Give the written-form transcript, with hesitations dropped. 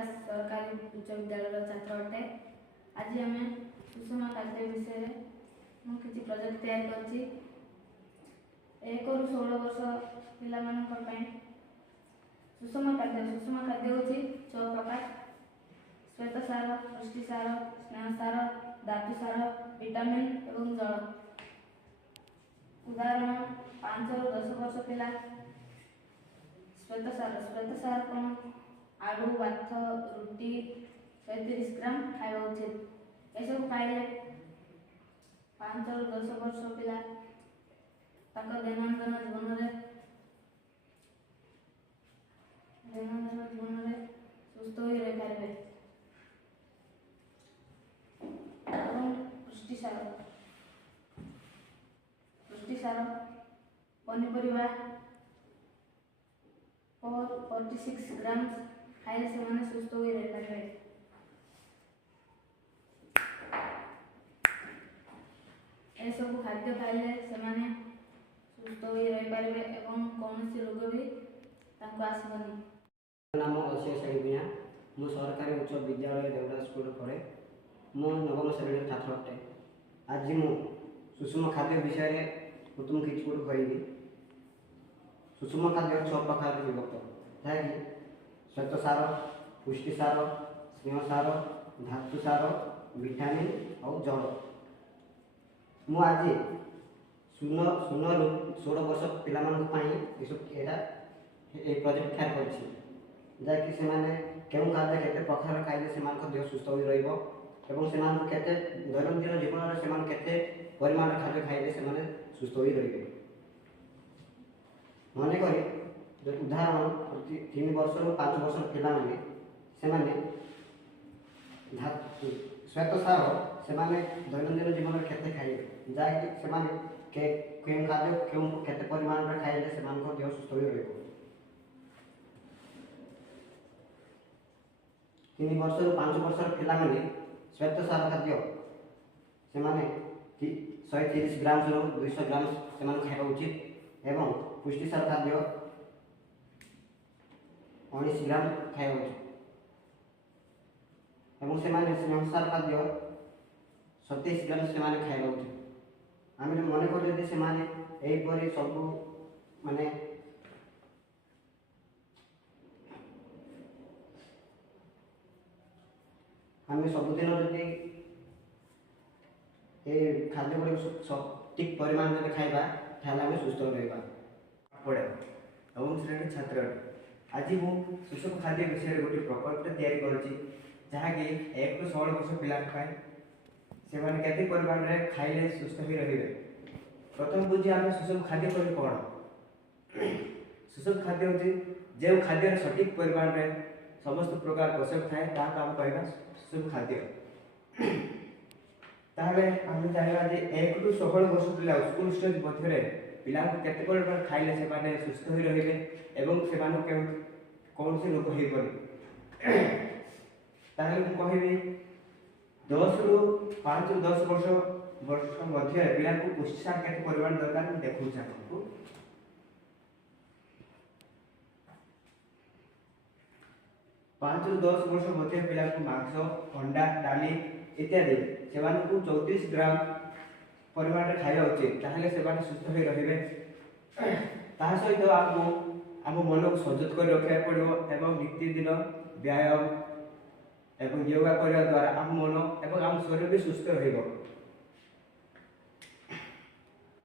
दास सरकारी उच्च विद्यालय छात्र अटे। आज आम सुषम खाद्य विषय मुझे प्रोजेक्ट तैयार कर 1 ରୁ 16 वर्ष पिला सुषम खाद्य हूँ 6 प्रकार श्वेत सार, पुष्टि सार, स्नेह सार, धातु सार, विटामिन एवं जल। उदाहरण 5 ରୁ 10 वर्ष पिला श्वेत सार कौन आलू, भात, रुटी 130 ग्राम खावा उचित। एसबू खाइले 5 ରୁ 10 वर्ष पिला दैनंदिन जीवन में सुस्थ हो रही पारे। पुष्टि सार पनीपरिया 46 ग्राम खाइले से सुस्थ हो रही पारे। ए सब खाद्य खाइले से सुस्थ हो रही पारे एवं कौन रोग भी आसबनी। नाम अशेष भूया मु सरकारी उच्च विद्यालय देवड़ा स्कूल पढ़े मो नवम श्रेणी छात्र अटे। आज मु सुषम खाद्य विषय में तुम किसी गोटे कहबी। सुषम खाद्य 6 प्रकार विभक्त जहाँकि श्वेत सार, पुष्टि सार, स्नेह सार, धातु सार, विटामिन और जल। मु आज 0 ରୁ 16 वर्ष पिला प्रोजेक्ट तैयार कर जहाँकि से खाद्य केते प्रकार खाइले से देह सुस्थ हो केते दैनंदिन जीवन में केते परिमाण खाद्य खाइले से सुस्थ हो रही। मनकर उदाहरण 3 वर्ष ରୁ 5 वर्ष पिला श्वेत सार से दैनंदिन जीवन में केते खाइले जहाँकि से खाद्य केते परिमाण में खाइले से देह सुस्थ हो रही। 3 वर्ष ରୁ 5 वर्ष पिला श्वेत सार खाद्य से 130 ग्राम ରୁ 200 ग्राम से खावा उचित एवं पुष्टि सार खाद्य 19 ग्राम खावा उचित एवं स्नेह सार खाद्य 27 ग्राम से खावा उचित। आम मन कर सब माने आम सबुदिन जदि खाद्य गुड़ सठिक परिमाण में खाइबा आम सुस्थ रहा पड़े। नवम श्रेणी छात्र आज मु सुषम खाद्य विषय में गोटे प्रकल्प तैयारी करुँची जहाँकि 1 ରୁ 16 वर्ष पिला से केते परिमाण में खाइले सुस्थ हो रही। प्रथम बुझी आम सुषम खाद्य कौन सुषम खाद्य हूँ जो खाद्य सठिक परिमाण में समस्त प्रकार पोषक थाए आम कहना सुषम खाद्य। ताहले आम जाना 1 ରୁ 16 वर्ष पिला स्कूल स्टेज मध्य पिला केते परिमाण खाइले से सुस्थ हो रही एवं से कौन से रोग हो कहबी 10 ରୁ 5 ରୁ 10 वर्ष मध्य पिला पुष्टि सार केते परिमाण दरकार देखु आपको। 5 ରୁ 10 वर्ष मध्य पिला मांस, अंडा, डाली इत्यादि से 34 ग्राम परिमाण खाଇବା उचित ताहले से सुस्थ हो रही। सहित आम मन को सजत कर रखा पड़ो एवं नित्यदिन व्यायाम एवं योगा करने द्वारा आम मन एवं आम शरीर भी सुस्थ रही।